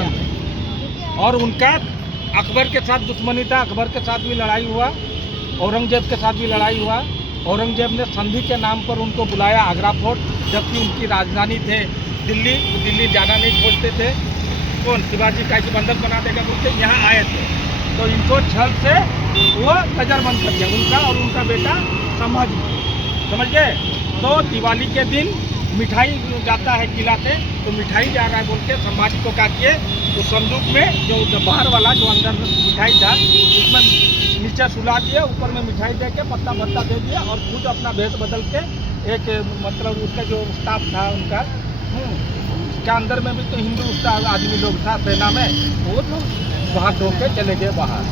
पसंद है। और उनका अकबर के साथ दुश्मनी था, अकबर के साथ भी लड़ाई हुआ, औरंगजेब के साथ भी लड़ाई हुआ। औरंगजेब ने संधि के नाम पर उनको बुलाया आगरा फोर्ट, जबकि उनकी राजधानी थे दिल्ली, वो दिल्ली जाना नहीं छोड़ते थे। कौन शिवाजी का बंधक बना देगा बोलते यहाँ आए थे, तो इनको छल से वो नजरबंद कर दिया, उनका और उनका बेटा संभाजी, समझ गए। तो दिवाली के दिन मिठाई जाता है किला से, तो मिठाई जा रहा है बोल के संभाजी को क्या किए, तो संदूक में जो बाहर वाला जो अंदर मिठाई था उसमें नीचे सुला दिया, ऊपर में मिठाई दे के पत्ता भत्ता दे दिया, और खुद अपना भेष बदल के एक मतलब उसका जो स्टाफ था उनका उसके अंदर में भी तो हिंदू उसका आदमी लोग था सेना में, वो तो वहाँ धो के चले गए बाहर।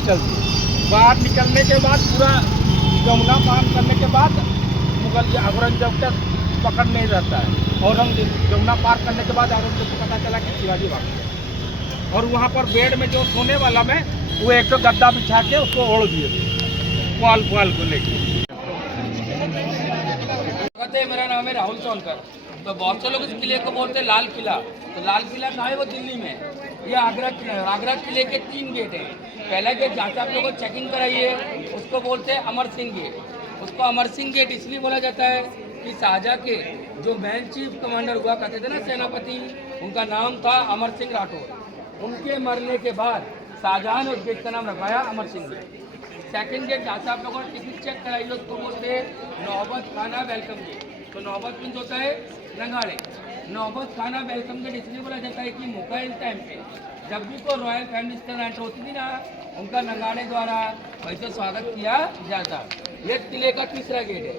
चल दिए बाहर, निकलने के बाद पूरा यमुना पार करने के बाद मुगल औरंगजेब का पकड़ नहीं रहता है। औरंगजेब यमुना पार करने के बाद औरंगजेब को पता चला कि शिवाजी भाग गया, और वहाँ पर बेड में जो सोने वाला में वो एक तो गद्दा बिछा के उसको ओढ़ दिए थे पुआल को लेके। मेरा नाम है राहुल सोनकर। तो बहुत से लोग इस किले को बोलते हैं लाल किला। तो लाल किला कहाँ है? वो दिल्ली में। ये आगरा किला है। आगरा किले के 3 गेट हैं। पहला गेट जहाँ से आप लोगों को चेकिंग कराइए उसको बोलते हैं अमर सिंह गेट। उसको अमर सिंह गेट इसलिए बोला जाता है कि शाहजहाँ के जो मेन चीफ कमांडर हुआ करते थे ना सेनापति, उनका नाम था अमर सिंह राठौर। उनके मरने के बाद शाहजहाँ ने उस गेट का नाम रखवाया Amar Singh gate. Second gate जहाँ से आप लोगों ने टिकट चेक कराई उसको बोलते हैं नौबत खाना वेलकम गेट। तो नौबत मीन्स होता है नगाड़े। नौबत खाना वेलकम गेट इसलिए बोला जाता है कि मुगल टाइम पे जब भी कोई रॉयल फैमिली इस तरह एंटर होती थी ना, उनका नगाड़े द्वारा वैसे स्वागत किया जाता। ये किले का तीसरा गेट है।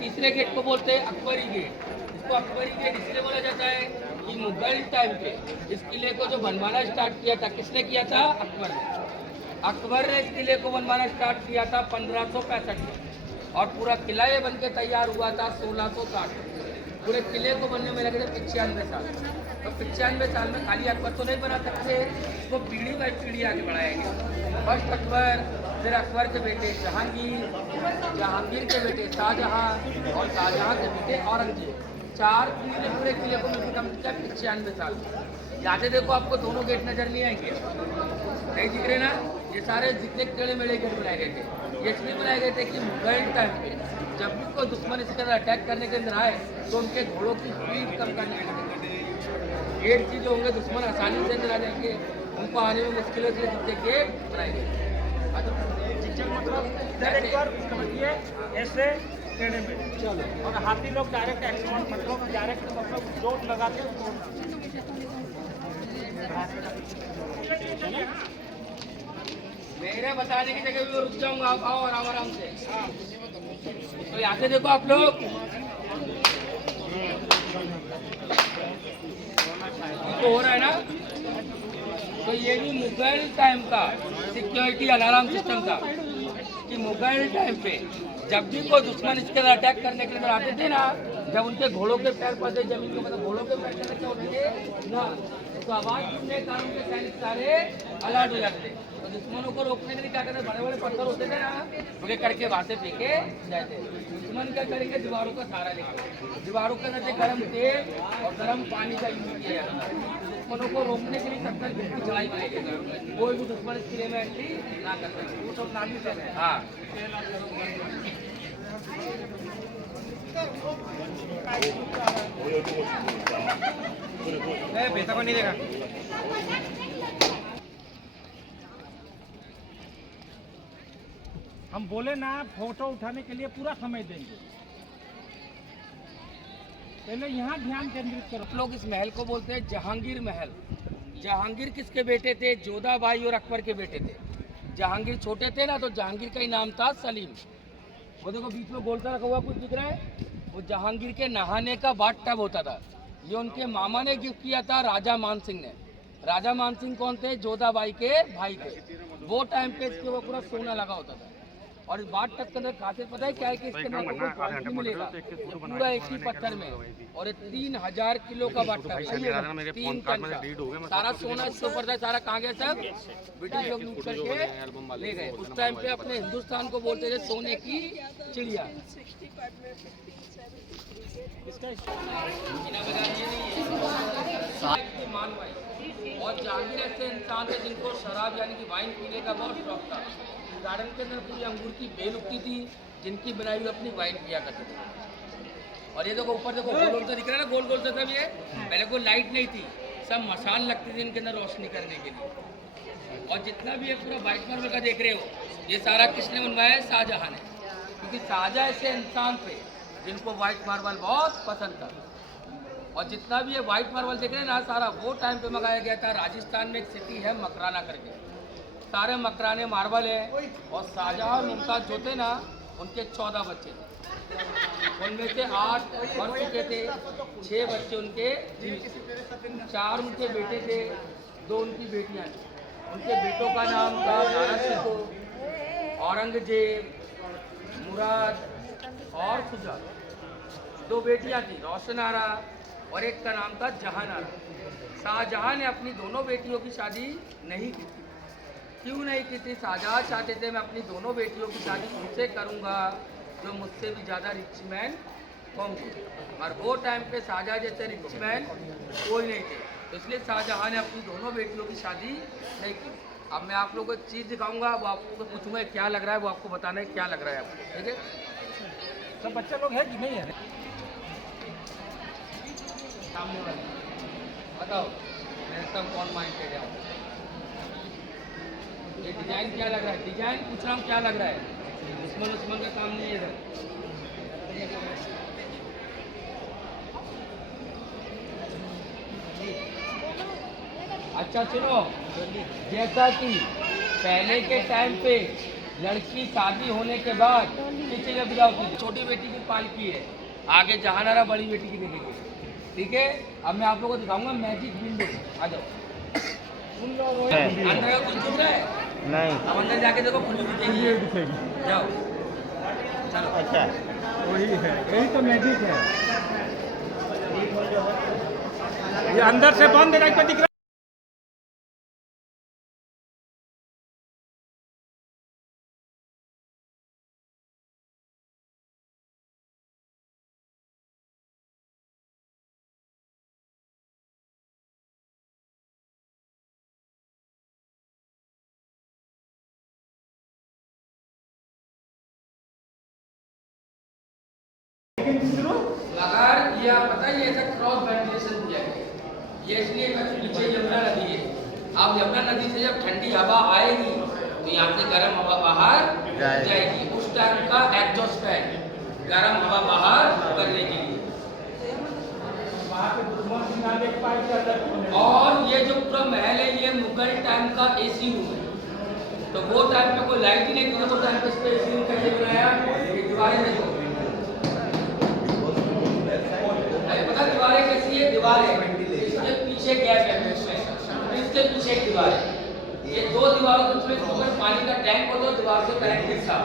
तीसरे गेट को बोलते हैं अकबरी गेट। इसको अकबरी गेट इसलिए बोला जाता है कि मुगल टाइम पे इस किले को जो बनवाना स्टार्ट किया था, किसने किया था? अकबर ने। अकबर ने इस किले को बनवाना स्टार्ट किया था 1565 में, और पूरा किला ये बन के तैयार हुआ था 1660 में। पूरे किले को बनने में लगे थे 95 साल। तो 95 साल में खाली अकबर तो नहीं बना सकते, उसको पीढ़ी बाई पीढ़ी आगे बढ़ाया गया। फर्स्ट अकबर, फिर अकबर के बेटे जहांगीर, जहांगीर के बेटे शाहजहाँ, और शाहजहाँ के बेटे औरंगजेब। 4 पीढ़ी ने पूरे किले को मिलकर कम किया 95 साल में। यहाँ से देखो आपको दोनों गेट नजर नहीं आएंगे, नहीं दिख रहे ना? ये सारे जितने टेढ़े मेढ़े गेट बनाए गए थे, ये इसलिए बनाए गए थे कि मुगल टाइम पे जब भी कोई दुश्मन इसके अंदर अटैक करने के अंदर आए तो उनके घोड़ों की स्पीड कम करने के लिए गेट की जो होंगे दुश्मन आसानी से अंदर आ जाएंगे, उनको आने में मुश्किलों से जितने गेट बनाए गए। मतलब ऐसे टेढ़े में चलो, और हाथी लोग डायरेक्ट एक्सपोर्ट मतलब डायरेक्ट मतलब जोत लगाते हैं। मेरे बताने की जगह भी रुक जाऊंगा, आप आओ आराम आराम से। तो यहाँ से देखो आप लोग, तो हो रहा है ना? तो ये भी मुगल टाइम का सिक्योरिटी अलार्म सिस्टम था कि मुगल टाइम पे जब भी कोई दुश्मन इसके अंदर अटैक करने के लिए आते थे ना, जब उनके घोड़ों के पैर पड़ते जमीन के, मतलब घोड़ों के पैर कैसे होते थे ना, तो आवाज सुनने के कारण के सैनिक सारे अलर्ट हो जाते थे। तो दुश्मनों को रोकने के लिए क्या करते? बड़े बड़े पत्थर होते थे ना, उनके करके वहां से फेंके जाते। दुश्मन क्या करेंगे? दीवारों का सहारा लेंगे। दीवारों के अंदर गर्म तेल और गर्म पानी का यूज किया जाता है। दुश्मनों को रोकने के लिए तब तक बिल्कुल चढ़ाई बनाई गई, कोई भी दुश्मन इस किले में एंट्री ना कर सके। वो सब नामी से है। हाँ, बेटा को नहीं देगा। हम बोले ना फोटो उठाने के लिए पूरा समय देंगे, पहले यहाँ ध्यान केंद्रित करो। लोग इस महल को बोलते हैं जहांगीर महल। जहांगीर किसके बेटे थे? जोधाबाई और अकबर के बेटे थे। जहांगीर छोटे थे ना, तो जहांगीर का ही नाम था सलीम। वो देखो बीच में गोल का रखा हुआ कुछ दिख रहा है, वो जहांगीर के नहाने का बाथ टब होता था। ये उनके मामा ने गिफ्ट किया था राजा मान सिंह ने। राजा मान सिंह कौन थे? जोधाबाई के भाई थे। वो टाइम पे इसके वो पूरा सोना लगा होता था। और इस बाथ टब के अंदर खासियत पता है क्या है? कि इसके अंदर कोई मिलेगा, पूरा एक ही पत्थर में, और 3000 किलो का बाथ टब है, 3 टन का। सारा सोना इसके ऊपर था। सारा कहाँ गया? सब ब्रिटिश लोग लूट करके ले गए। उस टाइम पे अपने हिंदुस्तान को बोलते थे सोने की चिड़िया। और जहांगीर ऐसे इंसान थे जिनको शराब यानी कि वाइन पीने का बहुत शौक था। गार्डन के अंदर पूरी अंगूर की बेल उगती थी, जिनकी बनाई हुई अपनी वाइन पिया करते थे। और ये देखो ऊपर देखो गोल गोल से दिख रहा है ना, गोल गोल से सब ये पहले कोई लाइट नहीं थी, सब मशाल लगती थी इनके अंदर रोशनी करने के लिए। और जितना भी ये पूरा वाइट मार्बल का देख रहे हो, ये सारा किसने बनवाया है? शाहजहां ने। क्योंकि शाहजहां ऐसे इंसान थे जिनको वाइट मार्बल बहुत पसंद था। और जितना भी ये वाइट मार्बल देख रहे हैं ना, सारा वो टाइम पे मंगाया गया था। राजस्थान में एक सिटी है मकराना करके, सारे मकराने मार्बल है। और शाहजहां और मुमताज जो थे ना, उनके 14 बच्चे थे, उनमें से 8 मर चुके थे, 6 बच्चे उनके जीवित थे, 4 उनके बेटे थे, 2 उनकी बेटियां थी। उनके बेटों का नाम था नाना शिको, औरंगजेब, मुराद और सुजा। 2 बेटियां थी, रोशन आरा और एक का नाम था जहान आरा। शाहजहां ने अपनी दोनों बेटियों की शादी नहीं की थी। क्यों नहीं की थी? शाहजहां चाहते थे मैं अपनी दोनों बेटियों की शादी उनसे करूंगा जो मुझसे भी ज़्यादा रिच मैन होंगे। और वो टाइम पे शाहजहां जैसे रिच मैन कोई नहीं थे, तो इसलिए शाहजहां ने अपनी दोनों बेटियों की शादी नहीं की। अब मैं आप लोगों को एक चीज़ दिखाऊंगा, वो आपको पूछूंगा क्या लग रहा है, वो आपको बताना है क्या लग रहा है आपको, ठीक है? सब बच्चे लोग हैं कि नहीं है? सामने वाले बताओ मेरे सब कौन माइंडेड है? ये डिजाइन क्या लग रहा है? डिजाइन पूछ रहा हूँ क्या लग रहा है? दुश्मन का काम नहीं है इधर। अच्छा सुनो, जैसा कि पहले के टाइम पे लड़की शादी होने के बाद किसी का विदा होती थी, छोटी बेटी की पालकी है, आगे जहानारा बड़ी बेटी की देखेंगे, ठीक है? अब मैं आप लोगों को दिखाऊंगा मैजिक विंडो। आ जाओ, अंदर का कुछ दिख रहा है? नहीं। अब अंदर जाके देखो, खुली दिखेगी, जाओ चलो। अच्छा, वही है, यही तो मैजिक है। ये अंदर से बंद है, पे दिख रहा अगर ये आप पता है, ये ऐसा क्रॉस वेंटिलेशन किया गया है, ये इसलिए पीछे यमुना नदी है। अब यमुना नदी से जब ठंडी हवा आएगी तो यहाँ से गर्म हवा बाहर जाएगी। उस टाइम का एग्जॉस्ट फैन गर्म हवा बाहर करने के लिए। और ये जो पूरा महल है, ये मुगल टाइम का एसी रूम है। तो वो टाइम पे कोई लाइट ही नहीं थी, तो वो टाइम पे इस पे एसी रूम कैसे बनाया? ये दीवारें देखो, पता दीवारें कैसी है? दीवारें इसके पीछे गैप है, इसके पीछे एक दीवार है। ये 2 दीवारों के बीच में ऊपर पानी का टैंक होता है, दीवार से कनेक्टेड था।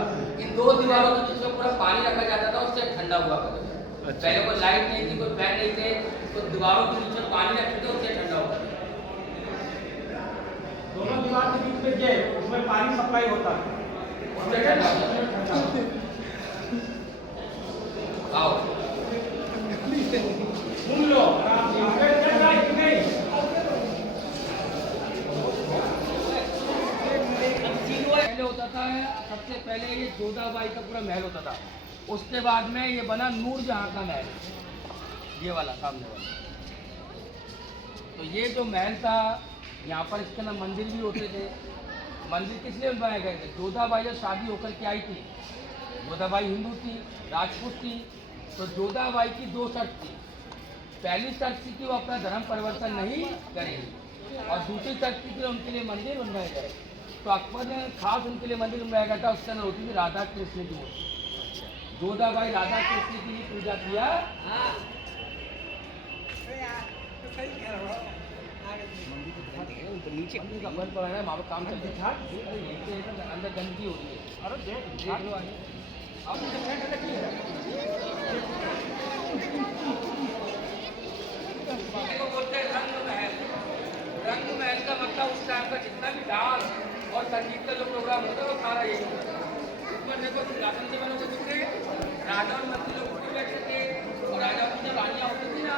इन 2 दीवारों के बीच में पूरा पानी रखा जाता था, उससे ठंडा हुआ करता था। पहले कोई लाइट नहीं थी, कोई फैन नहीं थे, तो दीवारों के बीच में पानी रखते थे, उससे ठंडा हुआ। दोनों दीवार के बीच में गैप, उसमें पानी सप्लाई होता है, उससे ठंडा हुआ। आओ सुन लो, पहले होता था, सबसे पहले ये जोधाबाई का पूरा महल होता था। उसके बाद में ये बना नूरजहां का महल, ये वाला सामने वाला। तो ये जो महल था, यहाँ पर इसके अंदर मंदिर भी होते थे। मंदिर किस लिए बनाए गए थे? जोधाबाई जब शादी होकर के आई थी, जोधाबाई हिंदू थी, राजपूत थी, तो जोधाबाई की 2 शर्त थी। पहली शर्त थी कि वो अपना धर्म परिवर्तन नहीं करेंगी, और दूसरी शर्त थी कि उनके लिए मंदिर बनवाया जाए। तो अकबर ने खास उनके लिए मंदिर बनवाया गया था। उसके अंदर होती थी राधा कृष्ण की मूर्ति। जोधाबाई राधा कृष्ण की ही पूजा किया। नीचे का बंद पड़ा है, वहाँ पर काम चलते था, अंदर गंदगी हो रही है। अरे देख लो आगे। बोलते हैं रंग महल। रंग महल का मतलब उस टाइम का जितना भी डांस और संगीत का जो प्रोग्राम होता है, वो सारा यही होता है। उसमें देखो सिंहासन से बने होते थे, राजा और मंत्री लोग उठे बैठे थे, और राजा की जो रानियाँ होती थी ना,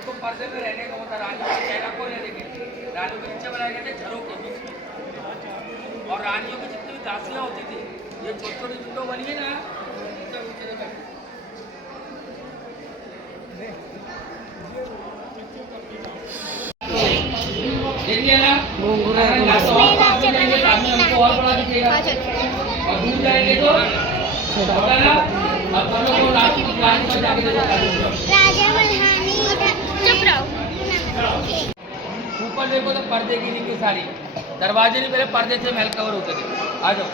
उसको पर्दे में रहने का होता, रानी का चेहरा को रहने के, रानियों के नीचे बनाए गए थे झरों के बीच में। और रानियों की जितनी भी दासियाँ होती थी, ये छोटी छोटी विंडो बनी है ना, इनका नीचे देखा। देखिए ना, हमको और बड़ा दिखेगा, और दूर जाएंगे तो होगा ना। अब हम लोग को रानी में जाके देखो, राजा मल्हानी चुप रहो। ऊपर देखो तो पर्दे की नहीं सारी, दरवाजे नहीं पहले पर्दे से महल कवर होते थे। आ जाओ,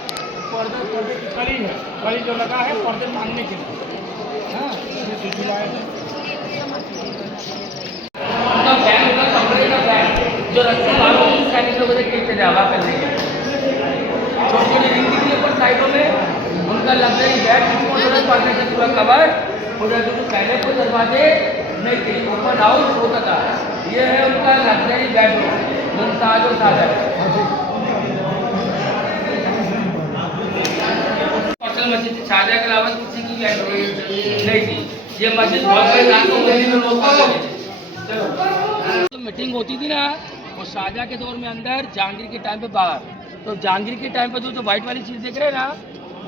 पर्दे की कड़ी है, कड़ी जो लगा है पर्दे मांगने के लिए। हाँ, उनका फैन होगा कमरे का फैन, जो रस्सी वालों की सैनिक लोगों से खींचते थे हवा करने के। छोटी छोटी रिंग दिखी ऊपर साइडों में, उनका लग्जरी बेड पर्दे से पूरा कवर। उधर जो पहले कोई दरवाजे नहीं थे, ओपन हाउस होता था। ये है उनका लग्जरी बेडरूम, मुमताज और साजन। पर्सनल मस्जिद शाहजहां के अलावा किसी की एंट्री नहीं थी। ये मस्जिद बहुत बड़ी रातों में लोग तो मीटिंग होती थी ना, वो शाहजहां के दौर में अंदर, जहांगीर के टाइम पे बाहर। तो जहांगीर के टाइम पे जो व्हाइट वाली चीज़ देख रहे हैं ना,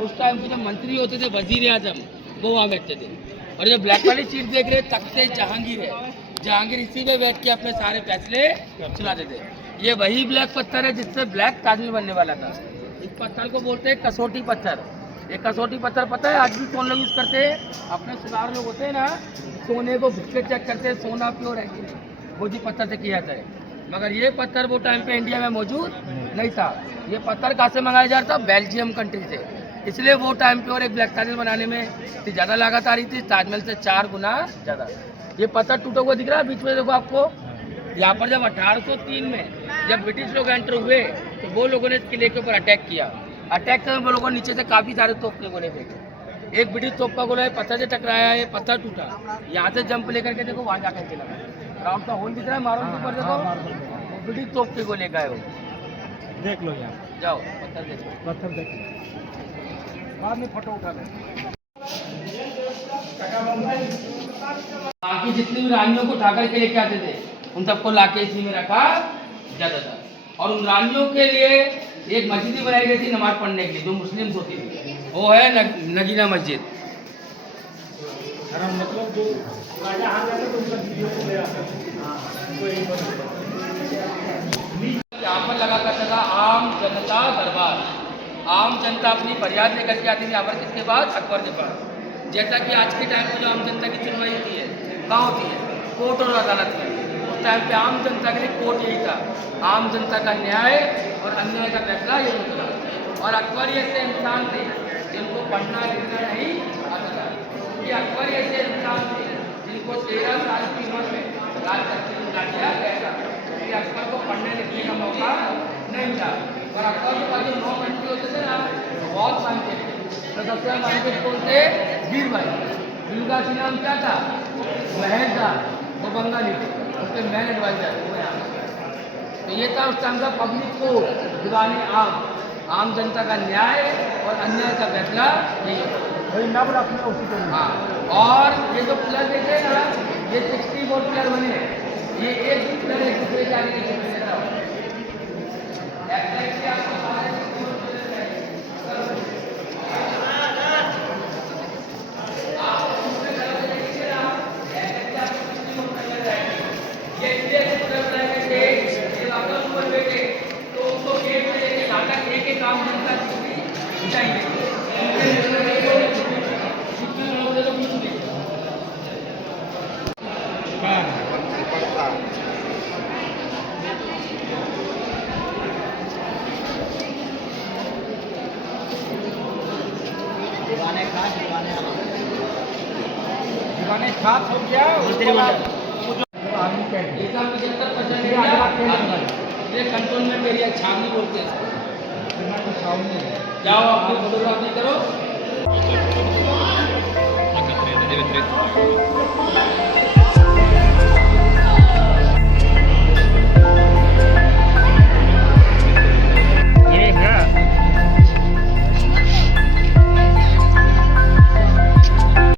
उस टाइम पे जो मंत्री होते थे, वजीर आजम, वो वहाँ बैठते थे। और जो ब्लैक वाली चीज़ देख रहे हैं, तख्ते जहांगीर है। जहांगीर इसी पे बैठ के अपने सारे फैसले चलाते थे। ये वही ब्लैक पत्थर है जिससे ब्लैक ताजमहल बनने वाला था। इस पत्थर को बोलते हैं कसौटी पत्थर। ये कसौटी पत्थर पता है आज भी कौन लोग यूज़ करते हैं? अपने सुधार लोग होते हैं ना, सोने को घिस के चेक करते हैं सोना प्योर है कि नहीं, वो जी पत्थर से किया जाता है। मगर ये पत्थर वो टाइम पे इंडिया में मौजूद नहीं था। ये पत्थर कहाँ से मंगाया जा रहा था? बेल्जियम कंट्री से। इसलिए वो टाइम पे और एक ब्लैक ताजमहल बनाने में इतनी ज़्यादा लागत आ रही थी, ताजमहल से 4 गुना ज़्यादा। ये पत्थर टूटा हुआ दिख रहा है बीच में, देखो आपको। यहाँ पर जब 1803 में जब ब्रिटिश लोग एंटर हुए, तो वो लोगों ने इस किले के ऊपर अटैक किया। अटैक करने वो लोगों ने नीचे से काफ़ी सारे तोप के गोले फेंके। एक ब्रिटिश तोप का गोला पत्थर से टकराया है, पत्थर टूटा। यहाँ से जंप लेकर के देखो, वहाँ जाकर के लगा राउंड का होल दिख रहा है, मारो के ऊपर देखो, ब्रिटिश तोप के गोले का है वो। देख लो यार, जाओ पत्थर देखो, पत्थर देख लो, बाद में फोटो उठा लो। बाकी जितनी भी रानियों को उठा करके लेके आते थे, उन सबको लाके इसी में रखा जाता था। और उन रानियों के लिए एक मस्जिद भी बनाई गई थी नमाज पढ़ने के लिए, जो मुस्लिम्स होती थी। वो है नगीना मस्जिद। मतलब जो राजा हाथ जाते तो उनका वीडियो को ले आते थे। यहाँ पर लगा करता था आम जनता दरबार। आम जनता अपनी फरियाद लेकर के आती थी यहाँ पर, किसके पास? अकबर के पास। जैसा कि आज के टाइम में जो आम जनता की सुनवाई होती है, कहाँ होती है? कोर्ट और अदालत में। उस टाइम पे आम जनता के लिए कोर्ट यही था। आम जनता का न्याय और अन्याय का फैसला यही होता था। और अकबर ऐसे इंसान थे जिनको पढ़ना लिखना नहीं आता था। ये अकबर ऐसे इंसान थे जिनको 13 साल की उम्र में राज करके दिया गया था। कि अकबर को पढ़ने लिखने का मौका नहीं था। और अकबर के पास जो 9 मंत्री होते थे ना, बहुत मांगते थे। तो सबसे मांगते बोलते वीर भाई। उनका नाम क्या था? महेश था। वो बंगाली थे, उसके मैन एडवाइजर वो यहाँ। तो ये था उस टाइम का पब्लिक को दीवाने आम जनता का न्याय और अन्याय का फैसला यही होता। हाँ, और ये जो पिलर देखे ना, ये 64 पिलर बने हैं। ये एक भी पिलर एक दूसरे के आगे नहीं देता। दीवाने खास हो गया ये कंटोनमेंट एरिया छावनी बोलते हैं। जाओ अपनी फोटोग्राफी करो।